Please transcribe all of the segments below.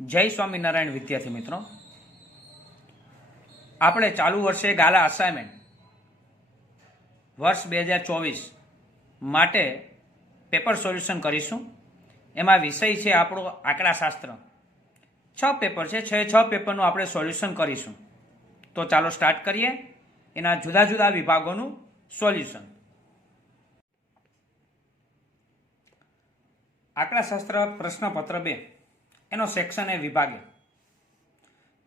જય સ્વામિનારાયણ વિદ્યાર્થી મિત્રો, આપણે ચાલુ વર્ષે ગાલા અસાઇનમેન્ટ વર્ષ 2024 માટે પેપર સોલ્યુશન કરીશું. એમાં વિષય છે આપણો આંકડાશાસ્ત્ર. 6 પેપર છે, 6 પેપરનું આપણે સોલ્યુશન કરીશું. તો ચાલો સ્ટાર્ટ કરીએ એના જુદા જુદા વિભાગોનું સોલ્યુશન. આંકડાશાસ્ત્ર પ્રશ્નપત્ર 2 એનો સેક્શન એ વિભાગે.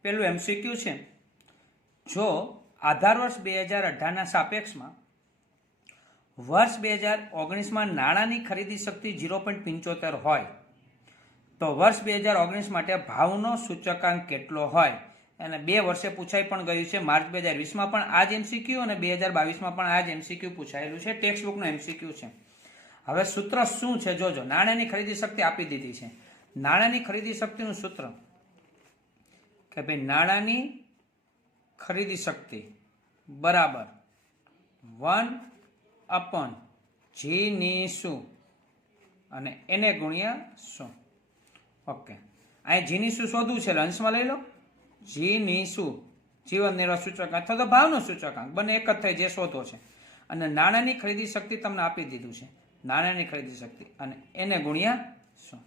પેલું એમસીક્યુ છે, જો આધાર વર્ષ 2018ના સાપેક્ષમાં વર્ષ 2019માં નાણાંની ખરીદી શક્તિ 0.75 હોય તો વર્ષ 2019 માટે ભાવનો સૂચકાંક કેટલો હોય? અને 2 વર્ષે પૂછાઈ પણ ગયું છે. માર્ચ 2020માં પણ આ જ એમસીક્યુ અને 2022માં પણ આ જ એમસીક્યુ પૂછાયેલું છે. ટેક્સ્ટ બુકનું એમસીક્યુ છે. હવે સૂત્ર શું છે જોજો. નાણાંની ખરીદી શક્તિ આપી દીધી છે. નાણાંની ખરીદી શક્તિનું સૂત્ર કે ભાઈ નાણાંની ખરીદી શક્તિ બરાબર 1/G ની શું અને એને ગુણ્યા શું. ઓકે, અહીં જી ની શું શોધવું છે, અંશમાં લઈ લો. જી ની શું જીવન નિર્વાહ સૂચકાંક અથવા તો ભાવનો સૂચકાંક, બંને એક જ થાય જે શોધો છે. અને નાણાંની ખરીદી શક્તિ તમને આપી દીધું છે, નાણાંની ખરીદી શક્તિ અને એને ગુણ્યા શું.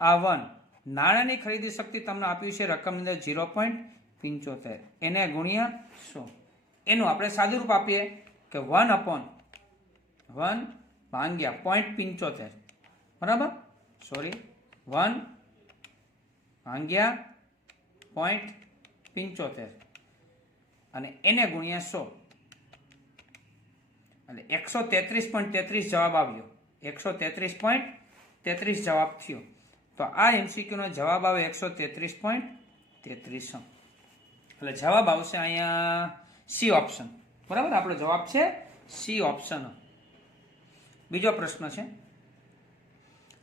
આ 1 નાણાંની ખરીદી શક્તિ તમને આપ્યું છે રકમની અંદર 0.75 એને ગુણ્યા શું. એનું આપણે સાદુરૂપ આપીએ કે 1/1 ભાગ્યા 0.75 બરાબર. સોરી 1 ભાગ્યા 0.75 અને એને ગુણ્યા 100 એટલે 133.33 જવાબ આવ્યો. 133.33 જવાબ થયો. તો આ એમસીક્યુનો જવાબ આવે 133.33. એટલે જવાબ આવશે અહીંયા સી ઓપ્શન. બરાબર, આપણો જવાબ છે સી ઓપ્શન. બીજો પ્રશ્ન છે,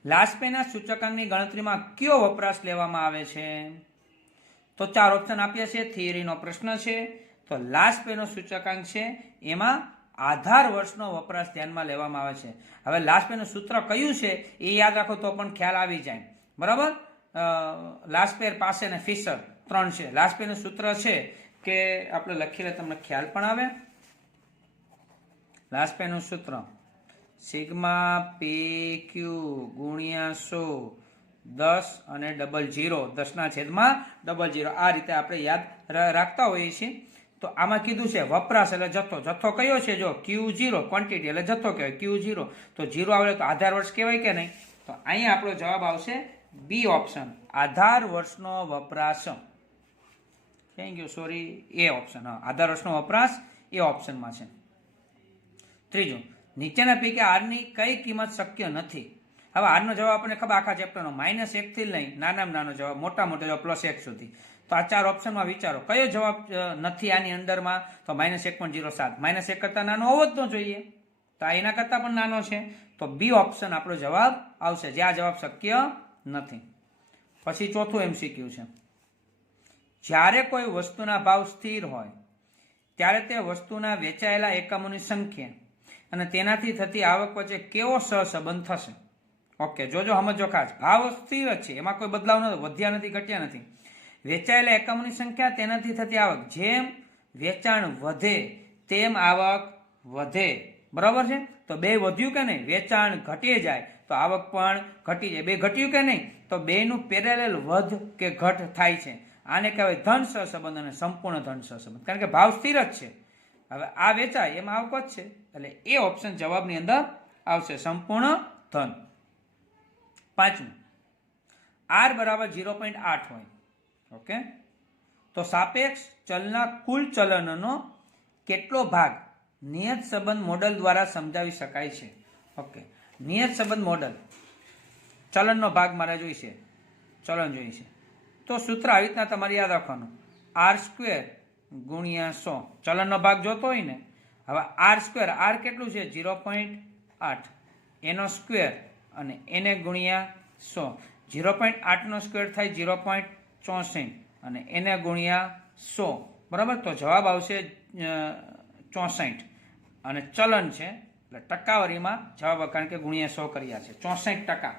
લાસ્પેના સૂચકાંકની ગણતરીમાં કયો વપરાશ લેવામાં આવે છે? તો 4 ઓપ્શન આપ્યા છે. થિયરીનો પ્રશ્ન છે. તો લાસ્પેનો સૂચકાંક છે એમાં આધાર વર્ષનો વપરાશ ધ્યાનમાં લેવામાં આવે છે. હવે લાસ્પેનું સૂત્ર કયું છે એ યાદ રાખો તો પણ ખ્યાલ આવી જાય. બરાબર, લાસ્પેર પાસે ને ફિશર 3 છે. લાસ્પેનું સૂત્ર છે કે આપણે લખી લે તમને ખ્યાલ પણ આવે. લાસ્પેનું સૂત્ર સિગ્મા PQ ગુણ્યા 100 10 અને 00 10/00. આ રીતે આપણે યાદ રાખતા હોઈએ છીએ. તો આમાં કીધું છે વપરાશ એટલે જથ્થો. જથ્થો કયો છે? જો Q0 ક્વોન્ટિટી એટલે જથ્થો કહેવાય. Q0 તો 0 આવે તો આધાર વર્ષ કહેવાય કે નહીં? તો અહીંયા આપણો જવાબ આવશે બી ઓપ્શન, આધાર વર્ષનો વપરાશ. Thank you. Sorry, A option. હા, આધાર વર્ષનો વપરાશ એ ઓપ્શનમાં છે. ત્રીજું, નીચેના પૈકી આરની કઈ કિંમત શક્ય નથી? હવે આરનો જવાબ આપણને ખબર આખા ચેપ્ટરનો -1 થી લઈ નાનામાં નાનો જવાબ મોટા જવાબ +1 સુધી. તો આ 4 ઓપ્શનમાં વિચારો કયો જવાબ નથી આની અંદરમાં? તો -1.07. -1 કરતા નાનો હોવો જ ન જોઈએ, તો આ એના કરતા પણ નાનો છે. તો બી ઓપ્શન આપણો જવાબ આવશે, જે આ જવાબ શક્ય નથી. પછી ચોથું એમસીક્યુ છે, જ્યારે કોઈ વસ્તુના ભાવ સ્થિર હોય ત્યારે તે વસ્તુના વેચાયેલા એકમોની સંખ્યા અને તેનાથી થતી આવક વચ્ચે કેવો સહસંબંધ થશે? ઓકે, જોજો સમજો ખાસ. ભાવ સ્થિર જ છે, એમાં કોઈ બદલાવ નથી, વધ્યા નથી, ઘટ્યા નથી. વેચાયેલા એકમોની સંખ્યા, તેનાથી થતી આવક, જેમ વેચાણ વધે તેમ આવક વધે. બરાબર છે? તો બે વધ્યું કે નહીં? વેચાણ ઘટી જાય તો આવક પણ ઘટી જાય. બે ઘટ્યું કે નહીં? તો બેનું પેરેલલ વધ કે ઘટ થાય છે. આને કહેવાય ધન સહસંબંધ અને સંપૂર્ણ ધન સહસંબંધ, કારણ કે ભાવ સ્થિર જ છે. હવે આ વેચાય એમાં આવક જ છે, એટલે એ ઓપ્શન જવાબની અંદર આવશે, સંપૂર્ણ ધન. પાંચમું, R બરાબર 0.8 હોય. ઓકે, તો સાપેક્ષ ચલના કુલ ચલનનો કેટલો ભાગ નિયત સંબંધ મોડલ દ્વારા સમજાવી શકાય છે? ઓકે, નિયત સંબંધ મોડલ, ચલનનો ભાગ મારે જોઈશે, ચલન જોઈશે. તો સૂત્ર આવી રીતના તમારે યાદ રાખવાનું, R² ગુણ્યા 100. ચલનનો ભાગ જોતો હોય ને. હવે R², R કેટલું છે? 0.8, એનો સ્ક્વેર અને એને ગુણ્યા 100. 0.8 નો સ્ક્વેર થાય 0.64 અને એને ગુણ્યા 100. બરાબર, તો જવાબ આવશે 64 અને ચલન છે એટલે ટકાવારીમાં જવાબ, કારણ કે ગુણ્યા 100 કર્યા છે, 64%.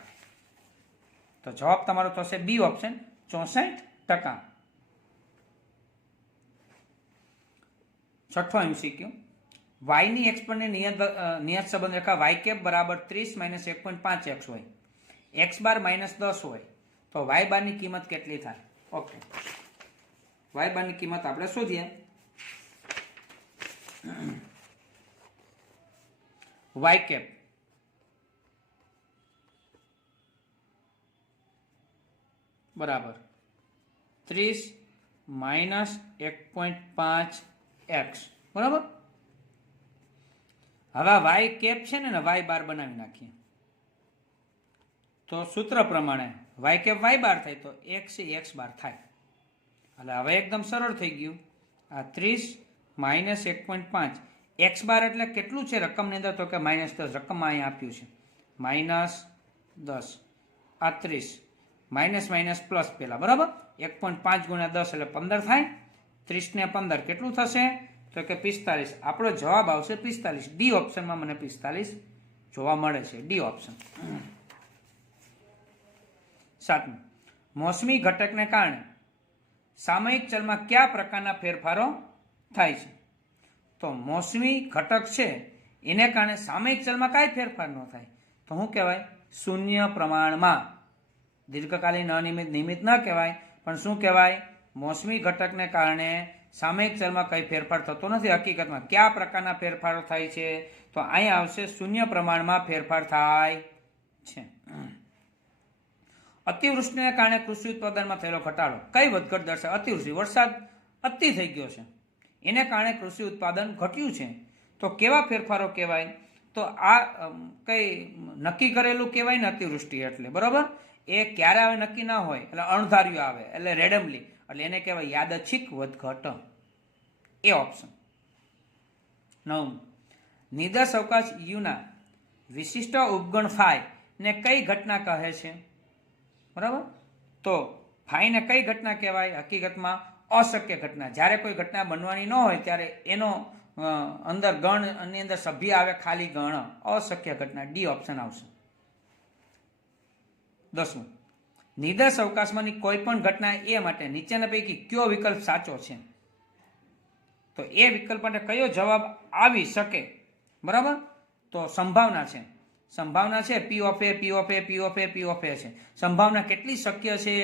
તો જવાબ તમારો થશે બી ઓપ્શન, 64%. છઠ્ઠો MCQ, y ની એક્સપોનેન્ટ નિયત સંબંધ રેખા y કેપ બરાબર 30 માઇનસ 1.5x હોય, x બાર માઇનસ 10 હોય તો y બાર ની કિંમત કેટલી થાય? ઓકે, y બાર ની કિંમત આપણે શોધીએ. y કેપ બરાબર 30 માઇનસ 1.5x બરાબર. હવે y કેપ છે ને y બાર બનાવી નાખીએ તો સૂત્ર પ્રમાણે y કેપ y બાર થાય તો x એ x બાર થાય. એટલે હવે એકદમ સરળ થઈ ગયું. આ 30 માઇનસ 1.5 x બાર એટલે કેટલું છે રકમની અંદર? તો કે -10. રકમમાં અહીં આપ્યું છે -10. આ 30 માઇનસ માઇનસ પ્લસ પેલા બરાબર. 1.5 ગુણ્યા 10 એટલે 15 થાય. 30 ને 15 કેટલું થશે? તો કે 45. આપણો જવાબ આવશે 45. ડી ઓપ્શનમાં મને 45 જોવા મળે છે. D option. સાતમું, મોસમી ઘટકને કારણે સામયિક ચલમાં કયા પ્રકારના ફેરફારો થાય છે? તો મોસમી ઘટક છે એને કારણે સામયિક ચલમાં કાંઈ ફેરફાર ન થાય તો શું કહેવાય? શૂન્ય પ્રમાણમાં. દીર્ઘકાલીન અનિયમિત નિયમિત ન કહેવાય, પણ શું કહેવાય? મોસમી ઘટકને કારણે સામયિક ચલમાં કંઈ ફેરફાર થતો નથી. હકીકતમાં કયા પ્રકારના ફેરફારો થાય છે? તો અહીંયા આવશે શૂન્ય પ્રમાણમાં ફેરફાર થાય છે. અતિવૃષ્ટિને કારણે કૃષિ ઉત્પાદનમાં થયેલો ઘટાડો કઈ વધઘટ દર્શાવે? અતિવૃષ્ટિ, વરસાદ અતિ થઈ ગયો છે એને કારણે કૃષિ ઉત્પાદન ઘટ્યું છે. તો કેવા ફેરફારો કહેવાય? તો આ કઈ નક્કી કરેલું કહેવાય ને અતિવૃષ્ટિ એટલે બરાબર. એ ક્યારે આવે નક્કી ના હોય એટલે અણધાર્યું આવે એટલે રેડમલી, એટલે એને કહેવાય યાદચ્છિક વધઘટ. એ ઓપ્શન. 9. નિર્દેશ અવકાશ યુના વિશિષ્ટ ઉપગણ ફાઈ ને કઈ ઘટના કહે છે? બરાબર. તો ફાઈ ને કઈ ઘટના કહેવાય? હકીકતમાં અશક્ય ઘટના. જ્યારે કોઈ ઘટના બનવાની ન હોય ત્યારે એનો અંદર ગણ ની અંદર સભ્ય આવે ખાલી ગણ. અશક્ય ઘટના. ડી ઓપ્શન આવશે. 10. નિર્દેશ અવકાશમાંની કોઈ પણ ઘટના એ માટે નીચેના પૈકી કયો વિકલ્પ સાચો છે? તો એ વિકલ્પ માટે કયો જવાબ આવી શકે? બરાબર. તો સંભાવના છે. સંભાવના છે P of A, P of A, P of A, P of A છે. સંભાવના કેટલી શક્ય છે?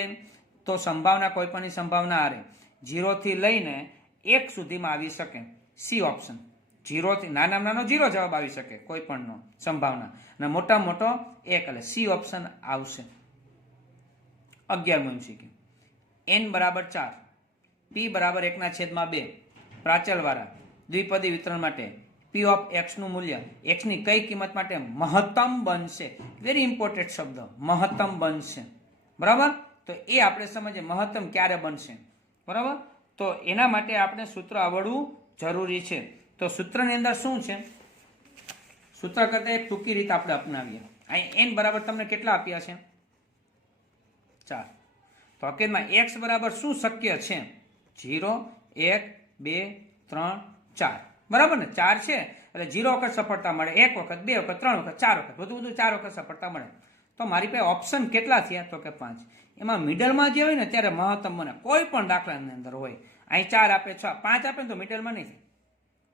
તો સંભાવના કોઈ પણની સંભાવના આરે 0 થી લઈને 1 સુધીમાં આવી શકે. C option. 0 થી નાનામાં નાનો 0 જવાબ આવી શકે કોઈ પણનો સંભાવના, અને મોટામાં મોટો 1 એટલે સી ઓપ્શન આવશે. 11મું MCQ, n બરાબર 4, p બરાબર 1/2 પ્રાચલવાળા દ્વિપદી વિતરણ માટે p ઓફ x નું મૂલ્ય x ની કઈ કિંમત માટે મહત્તમ બનશે? વેરી ઇમ્પોર્ટન્ટ શબ્દ, મહત્તમ બનશે. બરાબર. તો એ આપણે સમજીએ મહત્તમ ક્યારે બનશે. બરાબર. તો એના માટે આપણે સૂત્ર આવડવું જરૂરી છે. તો સૂત્રની અંદર શું છે? સૂત્ર કરતા એક ટૂંકી રીત આપણે અપનાવીએ. અહીં n બરાબર તમને કેટલા આપ્યા છે? 4. તો હકીકતમાં x બરાબર શું શક્ય છે? 0, 1, 2, 3, 4. બરાબર ને? 4 છે એટલે 0 વખત સફળતા મળે, 1 વખત, 2 વખત, 3 વખત, 4 વખત, બધું 4 વખત સફળતા મળે. તો મારી પાસે ઓપ્શન કેટલા થયા? તો કે 5. એમાં મિડલમાં જે હોય ને ત્યારે મહત્તમ બને. કોઈ પણ દાખલાની અંદર હોય. અહીં 4 આપે, 6, 5 આપે ને તો મિડલમાં નહીં થાય.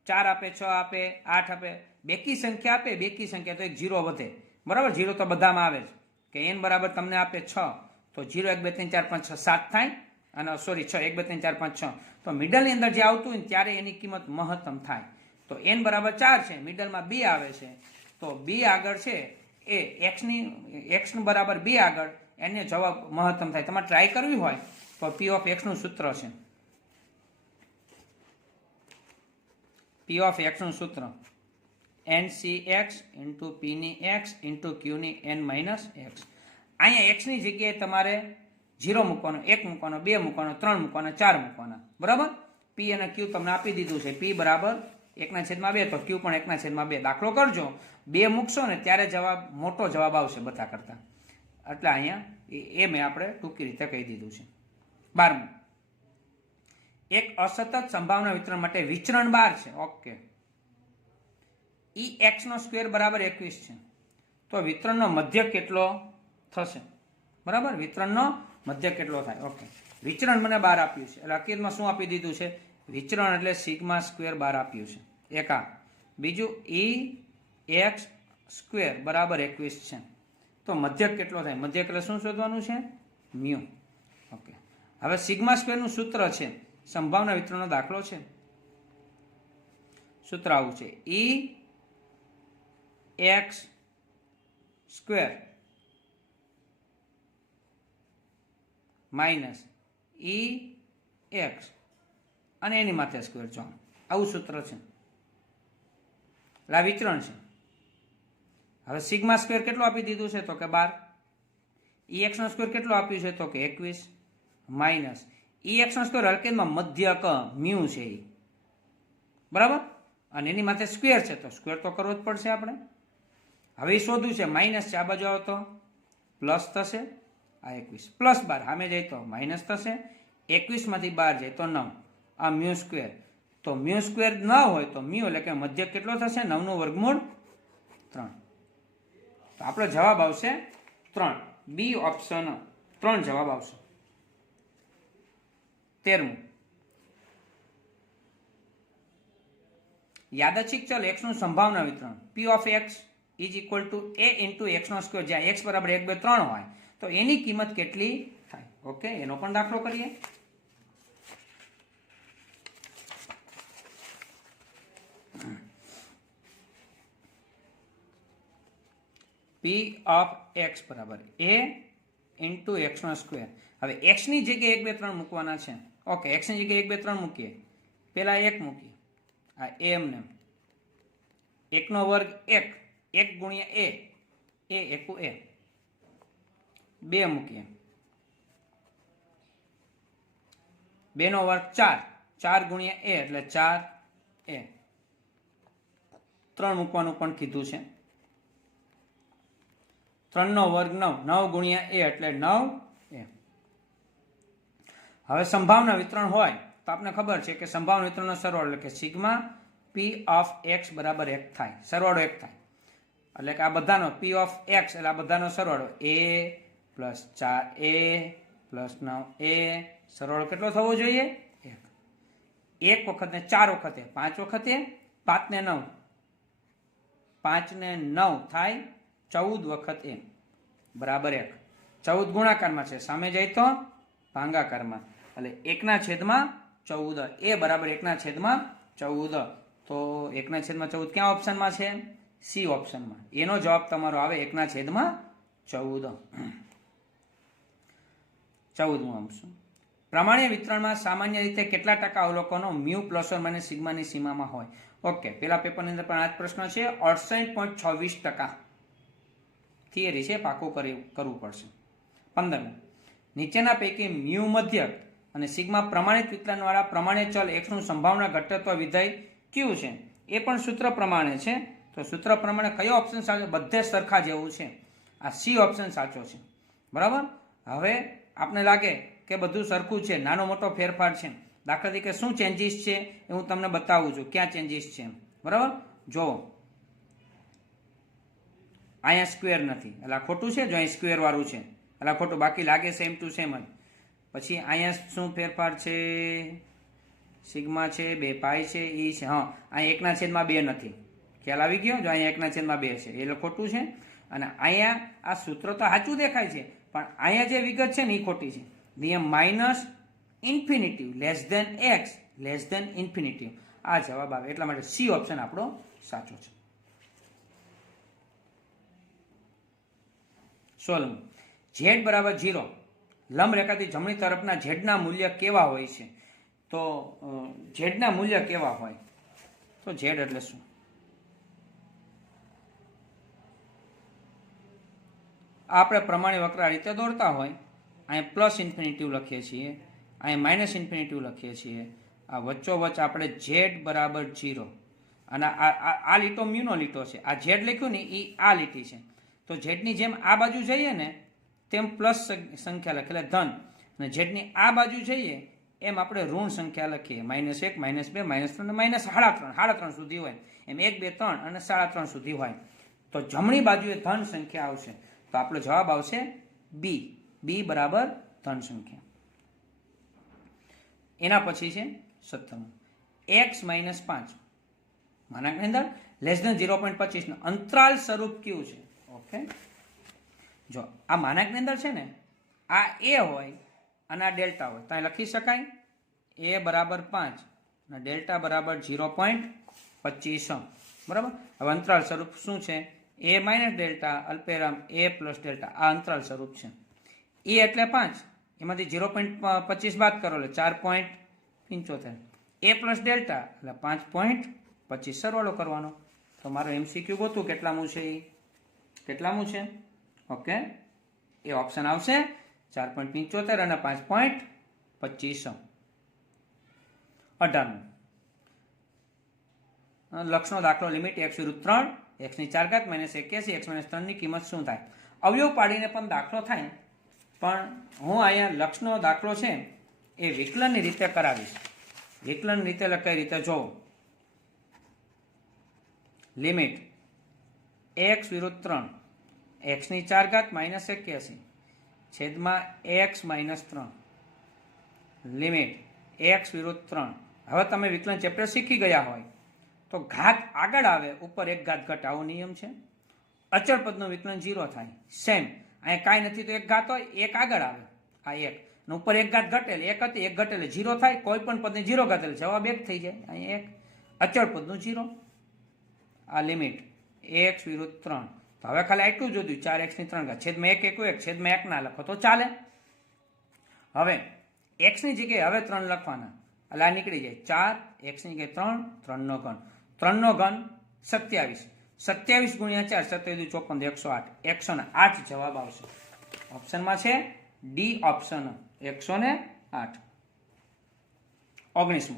4 આપે, 6 આપે, 8 આપે, બેકી સંખ્યા આપે, બેકી સંખ્યા તો એક 0 વધે. બરાબર. 0 તો બધામાં આવે છે કે n બરાબર તમને આપે 6 તો 0, 1, 2, 3, 4, 5, 6, 7 થાય. અને સોરી 6, 1, 2, 3, 4, 5, 6. તો મિડલની અંદર જે આવતું હોય ત્યારે એની કિંમત મહત્તમ થાય. તો n બરાબર 4 છે, મિડલમાં 2 આવે છે તો 2 આગળ છે એ x નું બરાબર 2 આગળ એને જવાબ મહત્તમ થાય. તમારે ટ્રાય કરવી હોય તો p ઓફ x નું સૂત્ર છે. p ઓફ x નું સૂત્ર NCX ઇન્ટુ p ની x ઇન્ટુ q ની n માઇનસ x. અહીંયા x ની જગ્યાએ તમારે 0 મૂકવાનો, 1 મૂકવાનો, 2 મૂકવાનો, 3 મૂકવાનો, 4 મૂકવાના. બરાબર. p અને q તમને આપી દીધું છે. p બરાબર 1/2 તો q પણ 1/2. દાખલો કરજો, 2 મૂકશો ને ત્યારે જવાબ મોટો જવાબ આવશે બધા કરતા. એટલે અહીંયા એ મેં આપણે ટૂંકી રીતે કહી દીધું છે. 12મું, એક અસતત સંભાવના વિતરણ માટે વિચરણ 12 છે. ઓકે. ex નો સ્ક્વેર બરાબર 21 છે. તો વિતરણનો મધ્ય કેટલો થશે? બરાબર, વિતરણનો મધ્ય કેટલો થાય. ઓકે, વિચરણ મને 12 આપ્યું છે એટલે હકીકતમાં શું આપી દીધું છે, વિચરણ એટલે સિગ્મા સ્ક્વેર 12 આપ્યું છે એક આ. બીજું EX સ્ક્વેર બરાબર 21 છે. તો મધ્યક કેટલો થાય, મધ્યક એટલે શું શોધવાનું છે, મ્યુ. ઓકે, હવે સિગ્મા સ્ક્વેરનું સૂત્ર છે, સંભાવના વિતરણનો દાખલો છે, સૂત્ર આવું છે, EX સ્ક્વેર માઇનસ EX અને એની માથે સ્ક્વેર જો આવું સૂત્ર છે. એટલે આ વિચરણ છે. હવે સિગ્મા સ્ક્વેર કેટલું આપી દીધું છે તો કે 12, EX નો સ્ક્વેર કેટલું આપ્યું છે તો કે 21 માઇનસ EX નો સ્ક્વેર હકીકતમાં મધ્યક મ્યુ છે એ, બરાબર, અને એની માથે સ્ક્વેર છે તો સ્ક્વેર તો કરવો જ પડશે આપણે. હવે એ શોધવું છે, માઇનસ છે, આ બાજુ આવો તો પ્લસ થશે, આ 21 પ્લસ 12 સામે જાય તો માઇનસ થશે, 21 માંથી 12 જાય તો 9, આ મ્યુ સ્ક્વેર. તો મ્યુ સ્ક્વેર ન હોય તો મ્યુ એટલે કે મધ્યક કેટલો થશે, 9 નું વર્ગમૂળ 3. તો આપણો જવાબ આવશે 3, બી ઓપ્શન 3 જવાબ આવશે. 13મું, યાદચ્છિક ચલ x નું સંભાવના વિતરણ p of x is equal to a into x નો સ્ક્વેર, જ્યાં x બરાબર 1 2 3 હોય તો એની કિંમત કેટલી થાય. ઓકે, એનો પણ દાખલો કરીએ. p of x બરાબર a into x નો સ્ક્વેર. હવે x ની જગ્યાએ 1 2 3 મૂકવાના છે. ઓકે, x ની જગ્યાએ 1 2 3 મૂકીએ, પેલા 1 મૂકીએ, આ એમને 1 નો વર્ગ 1, 1 ગુણ્યા a, એકુ a, 2 મૂકીએ, 2 નો વર્ગ 4, 4 ગુણ્યા a એટલે 4a, 3 મૂકવાનું પણ કીધું છે, 3 નો વર્ગ 9, 9 ગુણ્યા a એટલે 9a. હવે સંભાવના વિતરણ હોય તો આપણે ખબર છે કે સંભાવના વિતરણનો સરવાળો એટલે કે સિગ્મા p of x બરાબર 1 થાય, સરવાળો 1 થાય. એટલે કે આ બધાનો p of x એટલે આ બધાનો સરવાળો a plus 4a plus 9a, સરવાળો કેટલો થવો જોઈએ, 1. 1 વખત ને 4 વખતે 5 વખતે, 5 ને 9, 5 ને 9 થાય 14 વખત a બરાબર 1. 14 ગુણાકારમાં છે, સામે જાય તો ભાગાકારમાં, એટલે 1/14, a બરાબર 1/14. તો 1/14 ક્યાં ઓપ્શનમાં છે, સી ઓપ્શનમાં. એનો જવાબ તમારો આવે 1/14. 14મું અંશ, પ્રમાણીય વિતરણમાં સામાન્ય રીતે કેટલા ટકા અવલોકનો મ્યુ પ્લસ ઓર માઇનસ સિગ્માની સીમામાં હોય. ઓકે, પેલા પેપરની અંદર પણ આ જ પ્રશ્ન છે, 68.26% થિયરી છે, પાકું કરવું પડશે. 15મું, નીચેના પૈકી મ્યુ મધ્યક અને સિગ્મા પ્રમાણિત વિતરણવાળા પ્રમાણ્ય ચલ x નું સંભાવના ઘટકત્વ વિધેય કયું છે, એ પણ સૂત્ર પ્રમાણે છે. તો સૂત્ર પ્રમાણે કયો ઓપ્શન સાચો, બધે સરખા જેવું છે, આ સી ઓપ્શન સાચો છે, બરાબર. હવે આપને લાગે કે બધું સરખું છે, નાનો મોટો ફેરફાર છે, દાખલા તરીકે શું ચેન્જીસ છે એ હું તમને બતાવું છું, ક્યાં ચેન્જીસ છે, બરાબર. જો અહીંયા સ્ક્વેર નથી એટલે આ ખોટું છે, જો અહીં સ્ક્વેર વાળું છે એટલે ખોટું, બાકી લાગે સેમ ટુ સેમ જ. પછી અહીંયા શું ફેરફાર છે, સિગ્મા છે, 2 પાઈ છે, એ છે, હા અહીંયા 1/2 નથી, ખ્યાલ આવી ગયો, જો અહીંયા 1/2 છે એટલે ખોટું છે. અને અહીંયા આ સૂત્ર તો સાચું દેખાય છે પણ અહીંયા જે વિગત છે ને એ ખોટી છે. નિયમ minus infinitive less than x less than infinitive, આ જવાબ આવે, એટલા માટે સી ઓપ્શન આપણો સાચો છે. 16, z બરાબર 0 લંબ રેખાથી જમણી તરફના ઝેડના મૂલ્ય કેવા હોય છે. તો ઝેડના મૂલ્ય કેવા હોય, તો ઝેડ એટલે શું, આપણે પ્રમાણે વક્ર આ રીતે દોરતા હોય, અહીંયા પ્લસ ઇન્ફિનિટિવ લખીએ છીએ, અહીંયા માઇનસ ઇન્ફિનિટિવ લખીએ છીએ, આ વચ્ચોવચ્ચ આપણે ઝેડ બરાબર 0, અને આ લીટો મ્યુનો લીટો છે, આ ઝેડ લખ્યું ને એ આ લીટી છે. તો ઝેડની જેમ આ બાજુ જઈએ ને તેમ પ્લસ સંખ્યા લખે એટલે ધન, અને ઝેડની આ બાજુ જઈએ એમ આપણે ઋણ સંખ્યા લખીએ, -1 -2 -3 -3.5 સુધી હોય, એમ 1 2 3 અને 3.5 સુધી હોય. તો જમણી બાજુએ ધન સંખ્યા આવશે, તો આપણો જવાબ આવશે બી, બી બરાબર 3 સંખ્યા. એના પછી છે 17. x માઇનસ 5 માનાંકની અંદર લેસ ધેન 0.25 નું અંતરાલ સ્વરૂપ કયું છે? ઓકે, જો આ માનાંકની અંદર છે ને, આ એ હોય અને આ ડેલ્ટા હોય, તો અહીં લખી શકાય a બરાબર 5 અને ડેલ્ટા બરાબર 0.25. બરાબર. હવે અંતરાલ સ્વરૂપ શું છે? a માઇનસ ડેલ્ટા અલ્પેરામ a પ્લસ ડેલ્ટા. આ અંતરાલ સ્વરૂપ છે. એ એટલે 5, એમાંથી 0.25 બાદ કરો એટલે 4.75. a પ્લસ ડેલ્ટા એટલે 5.25. સરવાળો કરવાનો. તો મારો MCQ ગોતું કેટલામું છે? કેટલામું છે? ઓકે, એ ઓપ્શન આવશે 4.75 અને 5.25. 18. લક્ષનો દાખલો લિમિટ x વિરુદ્ધ 3 x ની 4 ઘાત માઇનસ 81 x માઇનસ 3 ની કિંમત શું થાય? અવયવ પાડીને પણ દાખલો થાય, પણ હું અહીંયા લક્ષનો દાખલો છે એ વિકલનની રીતે કરાવીશ. વિકલન રીતે કઈ રીતે જોવો? લિમિટ x વિરુદ્ધ 3 x ની 4 ઘાત માઇનસ 81 છેદમાં x માઇનસ 3 લિમિટ x વિરુદ્ધ 3. હવે તમે વિકલન ચેપ્ટર શીખી ગયા હોય તો ઘાત આગળ આવે ઉપર એક ઘાત ઘટે, આવો નિયમ છે. અચળ પદનું વિકલન 0 થાય. સેમ અહીંયા કાંઈ નથી તો એક ઘાત હોય, એક આગળ આવે, આ એક અને ઉપર એક ઘાત ઘટેલ, એક હતી એક ઘટેલ 0 થાય. કોઈ પણ પદને 0 ઘટેલ જવાબ 1 થઈ જાય. અહીંયા એક અચળ પદનું 0. આ લિમિટ x વિરુદ્ધ 3. તો હવે ખાલી આટલું જોયું, 4x ની 3 ઘાત છેદમાં 1 1 છેદમાં 1 ના લખો તો ચાલે. હવે x ની જગ્યાએ હવે 3 લખવાના એટલે આ નીકળી જાય 4, x ની જગ્યાએ 3, 3 નો ઘન, 3 નો ઘન 27, 27 ગુણ્યા 4 27 54 108, 108 જવાબ આવશે. ઓપ્શનમાં છે ડી ઓપ્શન 108. 19.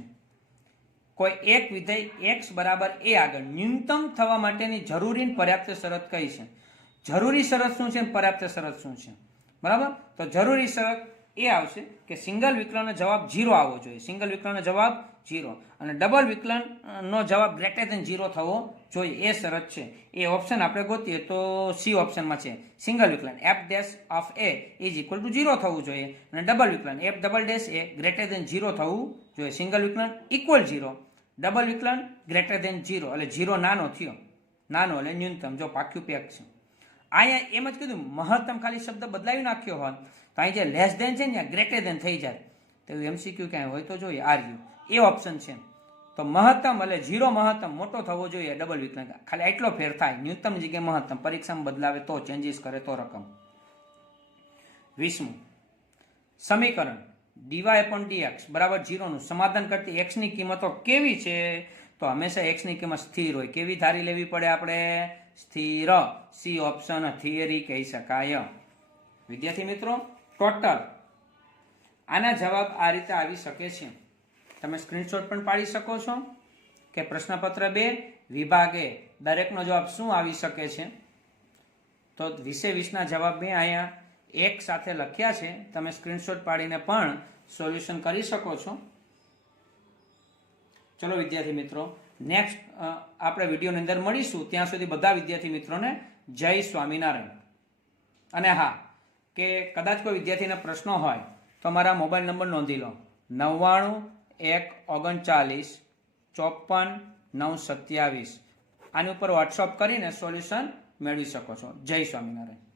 કોઈ એક વિધેય x બરાબર a આગળ ન્યૂનતમ થવા માટેની જરૂરી પર્યાપ્ત શરત કઈ છે? જરૂરી શરત શું છે, પર્યાપ્ત શરત શું છે? બરાબર, તો જરૂરી શરત એ આવશે કે સિંગલ વિકલનનો જવાબ 0 આવવો જોઈએ. સિંગલ વિકલનનો જવાબ 0 અને ડબલ વિકલનનો જવાબ ગ્રેટર ધેન 0 થવો જોઈએ. એ શરત છે. એ ઓપ્શન આપણે ગોતીએ તો સી ઓપ્શનમાં છે. સિંગલ વિકલન f dash of a is equal to 0 થવું જોઈએ અને ડબલ વિકલન f double dash a greater than 0 થવું જોઈએ. સિંગલ વિકલન ઇક્વલ 0, ડબલ વિકલન ગ્રેટર ધેન 0 એટલે 0 નાનો થયો, નાનો એટલે ન્યૂનતમ. જો પાક્યું પેક છે. અહીંયા એમ જ કીધું મહત્તમ ખાલી શબ્દ બદલાવી નાખ્યો હોત તો અહીં જે લેસ ધેન છે ને ગ્રેટર ધેન થઈ જાય. તો MCQ ક્યાંય હોય તો જોઈએ. આર્યુ એ ઓપ્શન છે. તો મહત્તમ એટલે 0 મહત્તમ મોટો થવો જોઈએ ડબલ વિકલન. ખાલી આટલો ફેર થાય, ન્યૂનતમ જગ્યાએ મહત્તમ. પરીક્ષામાં બદલાવે તો, ચેન્જીસ કરે તો રકમ. 20. સમીકરણ dy/dx બરાબર 0 નું સમાધાન કરતી x ની કિંમતો કેવી છે? તો હંમેશા x ની કિંમત સ્થિર હોય. કેવી ધારી લેવી પડે આપણે? સ્થિર. સી ઓપ્શન થિયરી કહી શકાય. વિદ્યાર્થી મિત્રો, ટોટલ આના જવાબ આ રીતે આવી શકે છે. તમે સ્ક્રીનશોટ પણ પાડી શકો છો કે પ્રશ્નપત્ર 2 વિભાગે દરેકનો જવાબ શું આવી શકે છે. તો 20 ના જવાબ મેં અહીંયા એક સાથે લખ્યા છે. તમે સ્ક્રીનશોટ પાડીને પણ સોલ્યુશન કરી શકો છો. ચલો વિદ્યાર્થી મિત્રો, નેક્સ્ટ આપણે વિડીયોની અંદર મળીશું. ત્યાં સુધી બધા વિદ્યાર્થી મિત્રોને જય સ્વામિનારાયણ. અને હા, કે કદાચ કોઈ વિદ્યાર્થીને પ્રશ્નો હોય તો મારા મોબાઈલ નંબર નોંધી લો, 9919545927. આની ઉપર વોટ્સઅપ કરીને સોલ્યુશન મેળવી શકો છો. જય સ્વામિનારાયણ.